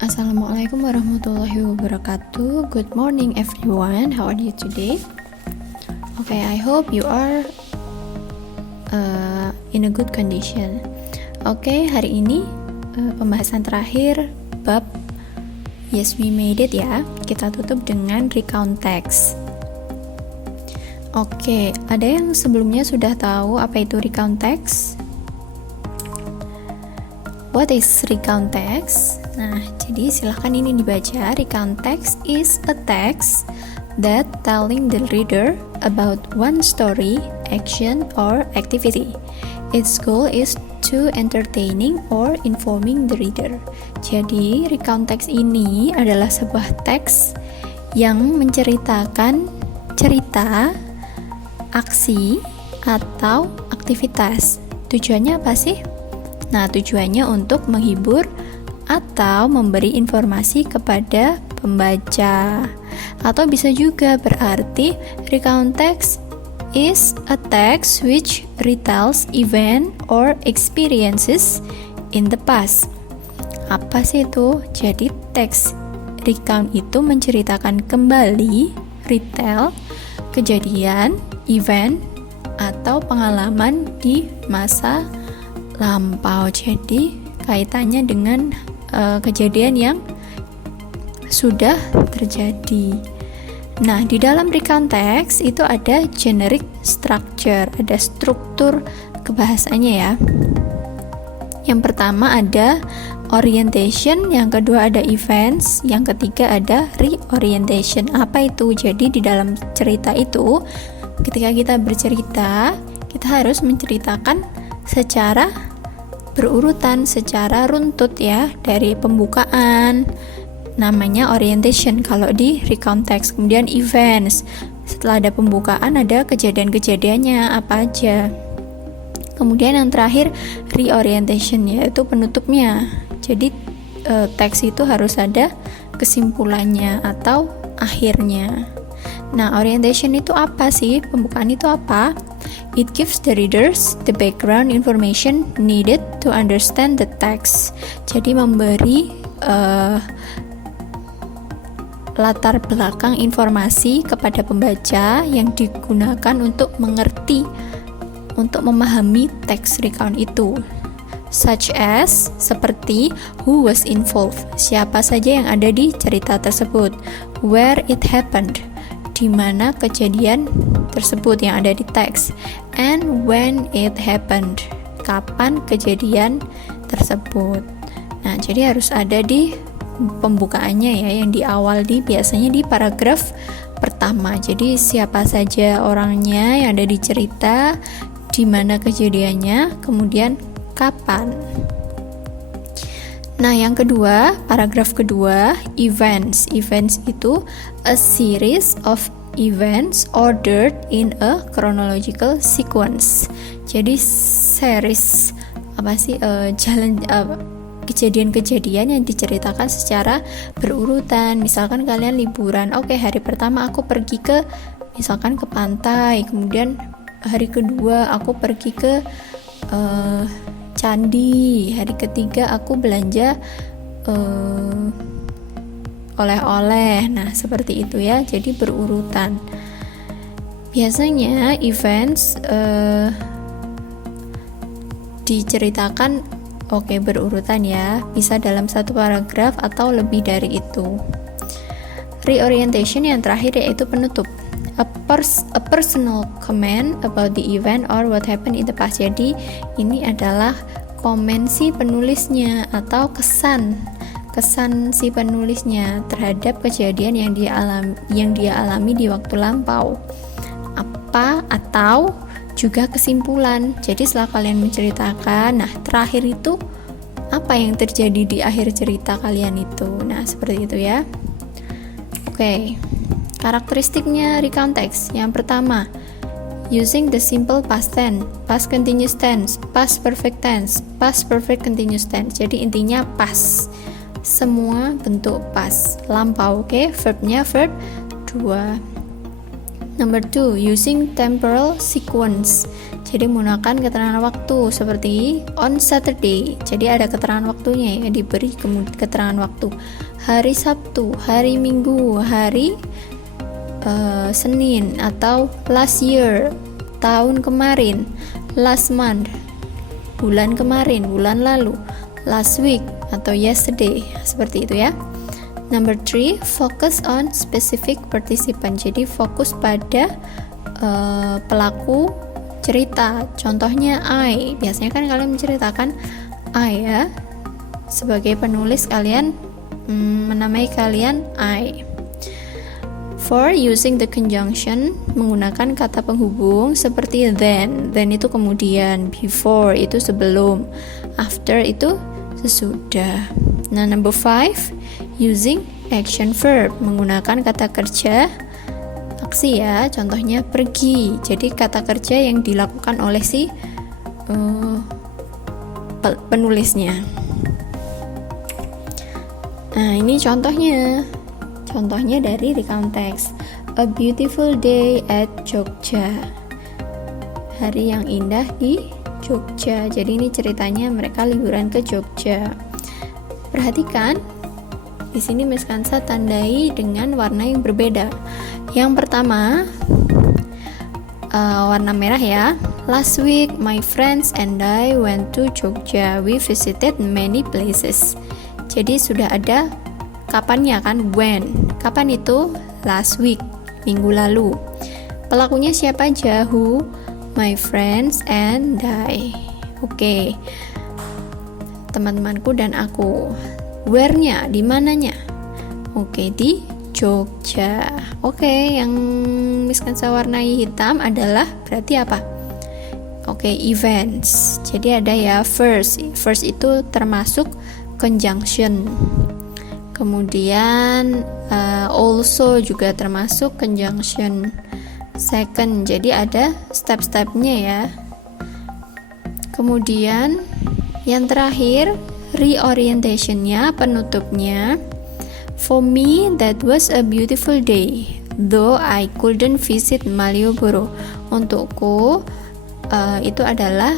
Assalamualaikum warahmatullahi wabarakatuh. Good morning everyone. How are you today? Okay, I hope you are in a good condition. Okay, hari ini pembahasan terakhir bab Yes We Made It ya. Kita tutup dengan recount text. Oke, ada yang sebelumnya sudah tahu apa itu recount text? What is recount text? Nah, jadi silahkan ini dibaca. Recount text is a text that telling the reader about one story, action, or activity. Its goal is to entertaining or informing the reader. Jadi, recount text ini adalah sebuah teks yang menceritakan cerita, aksi, atau aktivitas. Tujuannya apa sih? Nah, tujuannya untuk menghibur atau memberi informasi kepada pembaca. Atau bisa juga berarti recount text is a text which retells event or experiences in the past. Apa sih itu? Jadi teks recount itu menceritakan kembali, retell, kejadian, event, atau pengalaman di masa lampau. Jadi kaitannya dengan kejadian yang sudah terjadi. Nah, di dalam recount text itu ada generic structure, ada struktur kebahasannya ya. Yang pertama ada orientation, yang kedua ada events, yang ketiga ada reorientation. Apa itu? Jadi di dalam cerita itu, ketika kita bercerita, kita harus menceritakan secara berurutan, secara runtut ya, dari pembukaan namanya orientation kalau di recount text, kemudian events, setelah ada pembukaan ada kejadian-kejadiannya apa aja, kemudian yang terakhir reorientation, yaitu penutupnya. Jadi teks itu harus ada kesimpulannya atau akhirnya. Nah, orientation itu apa sih? Pembukaan itu apa? It gives the readers the background information needed to understand the text. Jadi memberi latar belakang informasi kepada pembaca yang digunakan untuk mengerti, untuk memahami teks recount itu. Such as, seperti who was involved, siapa saja yang ada di cerita tersebut, where it happened, di mana kejadian tersebut yang ada di teks, and when it happened, kapan kejadian tersebut. Nah, jadi harus ada di pembukaannya ya, yang di awal, biasanya di paragraf pertama. Jadi siapa saja orangnya yang ada di cerita, di mana kejadiannya, kemudian kapan. Nah, yang kedua, paragraf kedua, events. Events itu a series of events ordered in a chronological sequence. Jadi series kejadian-kejadian yang diceritakan secara berurutan. Misalkan kalian liburan, oke, hari pertama aku pergi ke misalkan ke pantai, kemudian hari kedua aku pergi ke candi, hari ketiga aku belanja oleh-oleh. Nah, seperti itu ya, jadi berurutan. Biasanya events diceritakan berurutan ya, bisa dalam satu paragraf atau lebih dari itu. Reorientation yang terakhir yaitu penutup. A personal comment about the event or what happened in the past. Jadi ini adalah komen si penulisnya atau kesan si penulisnya terhadap kejadian yang dia alami di waktu lampau. Apa atau juga kesimpulan. Jadi setelah kalian menceritakan, nah terakhir itu apa yang terjadi di akhir cerita kalian itu. Nah, seperti itu ya. Oke. Karakteristiknya recount text. Yang pertama, using the simple past tense, past continuous tense, past perfect tense, past perfect continuous tense. Jadi intinya past. Semua bentuk past, lampau. Oke, verbnya verb 2. Number 2, using temporal sequence. Jadi menggunakan keterangan waktu seperti on Saturday. Jadi ada keterangan waktunya ya, diberi keterangan waktu. Hari Sabtu, hari Minggu, hari Senin, atau last year, tahun kemarin, last month, bulan kemarin, bulan lalu, last week atau yesterday, seperti itu ya. Number 3, focus on specific participant. Jadi fokus pada pelaku cerita. Contohnya I. Biasanya kan kalian menceritakan I ya. Sebagai penulis kalian menamai kalian I. 4, using the conjunction, menggunakan kata penghubung seperti then. Then itu kemudian, before itu sebelum, after itu sesudah. Nah, number 5, using action verb, menggunakan kata kerja aksi ya. Contohnya pergi. Jadi kata kerja yang dilakukan oleh si penulisnya. Nah, ini contohnya dari recount text. A beautiful day at Jogja. Hari yang indah di Jogja. Jadi ini ceritanya mereka liburan ke Jogja. Perhatikan, di sini Miss Kansa tandai dengan warna yang berbeda. Yang pertama, warna merah ya. Last week, my friends and I went to Jogja. We visited many places. Jadi sudah ada kapannya kan, when. Kapan itu? Last week, minggu lalu. Pelakunya siapa aja? Who? My friends and I. Oke. Teman-temanku dan aku. Where-nya, di mananya? Oke, di Jogja. Oke, yang Miss Kansa warnai hitam adalah berarti apa? Oke, events. Jadi ada ya first. First itu termasuk conjunction. Kemudian also juga termasuk conjunction. Second, jadi ada step-stepnya ya. Kemudian yang terakhir reorientation-nya, penutupnya. For me, that was a beautiful day, though I couldn't visit Malioboro. Untukku, itu adalah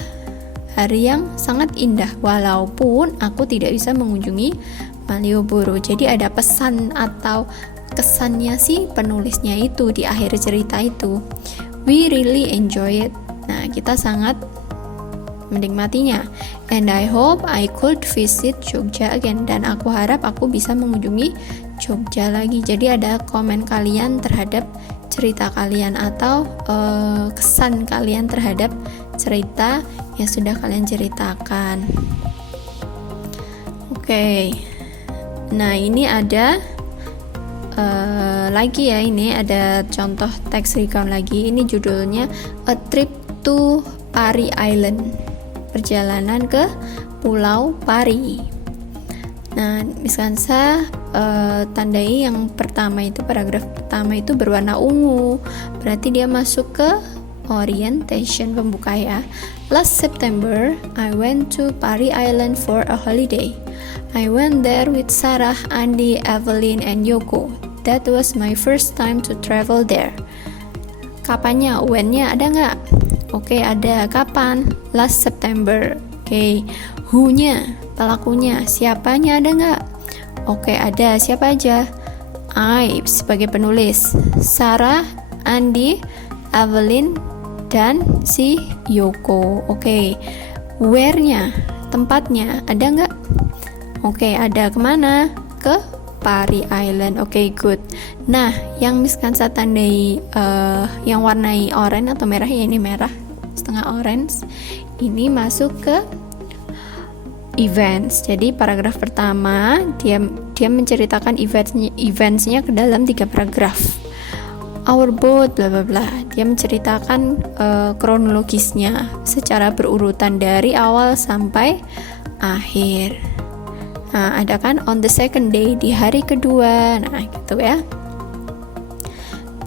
hari yang sangat indah, walaupun aku tidak bisa mengunjungi Malioboro. Jadi ada pesan atau kesannya si penulisnya itu di akhir cerita itu. We really enjoy it. Nah, kita sangat menikmatinya. And I hope I could visit Jogja again. Dan aku harap aku bisa mengunjungi Jogja lagi. Jadi ada komen kalian terhadap cerita kalian atau kesan kalian terhadap cerita yang sudah kalian ceritakan. Oke. Nah, ini ada lagi ya, ini ada contoh teks recount lagi. Ini judulnya A Trip to Pari Island. Perjalanan ke Pulau Pari. Nah, Miss Kansa tandai yang pertama itu, paragraf pertama itu berwarna ungu. Berarti dia masuk ke orientation, pembuka ya. Last September, I went to Pari Island for a holiday. I went there with Sarah, Andi, Evelyn, and Yoko. That was my first time to travel there. Kapannya? When-nya ada nggak? Oke, ada. Kapan? Last September. Oke. Who-nya, pelakunya. Siapanya ada nggak? Oke, ada. Siapa aja? I sebagai penulis. Sarah, Andi, Evelyn, dan si Yoko. Oke. Where-nya, tempatnya. Ada nggak? Oke, ada. Kemana? Ke Pari Island. Oke, good. Nah, yang Miss Kansa tandai yang warnai oranye atau merah ya, ini merah setengah orange, ini masuk ke events. Jadi paragraf pertama dia menceritakan eventsnya ke dalam 3 paragraf. Our boat bla bla bla. Dia menceritakan kronologisnya secara berurutan dari awal sampai akhir. Nah, ada kan on the second day, di hari kedua. Nah, gitu ya.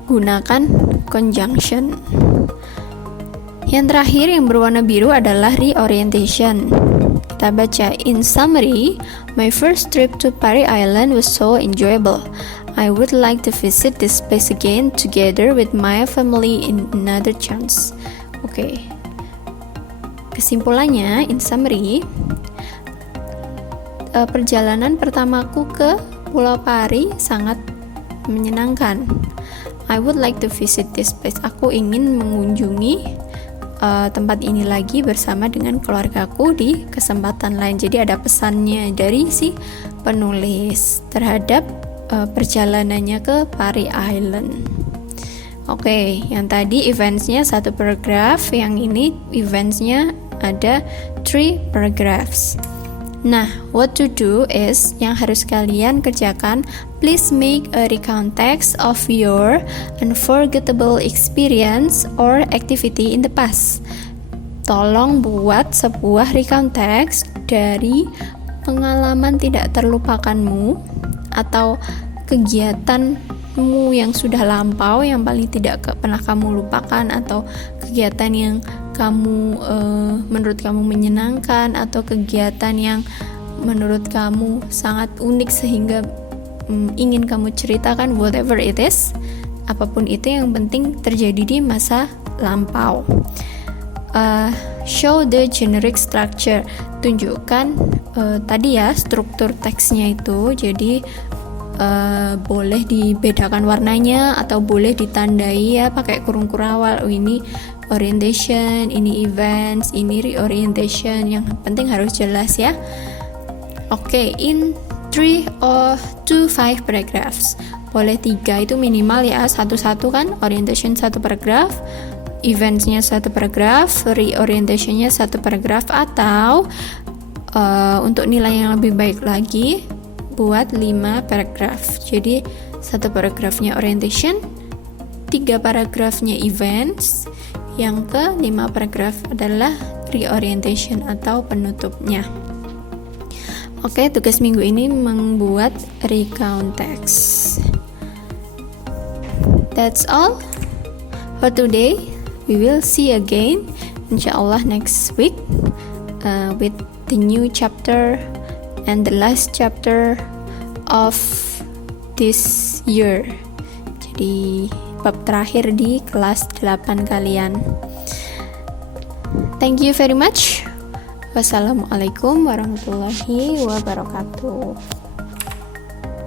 Gunakan conjunction. Yang terakhir yang berwarna biru adalah reorientation. Kita baca, in summary, my first trip to Pari Island was so enjoyable. I would like to visit this place again together with my family in another chance. Oke. kesimpulannya, in summary, perjalanan pertamaku ke Pulau Pari sangat menyenangkan. I would like to visit this place. Aku ingin mengunjungi tempat ini lagi bersama dengan keluargaku di kesempatan lain. Jadi ada pesannya dari si penulis terhadap perjalanannya ke Pari Island. Oke, yang tadi eventsnya 1 paragraph, yang ini eventsnya ada 3 paragraphs. Nah, what to do is, yang harus kalian kerjakan, please make a recount text of your unforgettable experience or activity in the past. Tolong buat sebuah recount text dari pengalaman tidak terlupakanmu atau kegiatanmu yang sudah lampau, yang paling tidak pernah kamu lupakan, atau kegiatan yang kamu menurut kamu menyenangkan, atau kegiatan yang menurut kamu sangat unik sehingga ingin kamu ceritakan, whatever it is, apapun itu, yang penting terjadi di masa lampau. Show the generic structure, tunjukkan tadi ya struktur teksnya itu. Jadi boleh dibedakan warnanya atau boleh ditandai ya pakai kurung-kurung awal. Oh, ini orientation, ini events, ini reorientation. Yang penting harus jelas ya. Oke, in 3 or 2 5 paragraphs. Boleh 3 itu minimal ya, satu-satu kan. Orientation 1 paragraph, eventsnya 1 paragraph, reorientationnya 1 paragraph, atau untuk nilai yang lebih baik lagi buat 5 paragraph. Jadi 1 paragrafnya orientation, 3 paragrafnya events, yang ke 5 paragraf adalah reorientation atau penutupnya. Oke, tugas minggu ini membuat recount text. That's all for today. We will see again insyaallah next week with the new chapter and the last chapter of this year. Jadi bab terakhir di kelas 8 kalian. Thank you very much. Wassalamualaikum warahmatullahi wabarakatuh.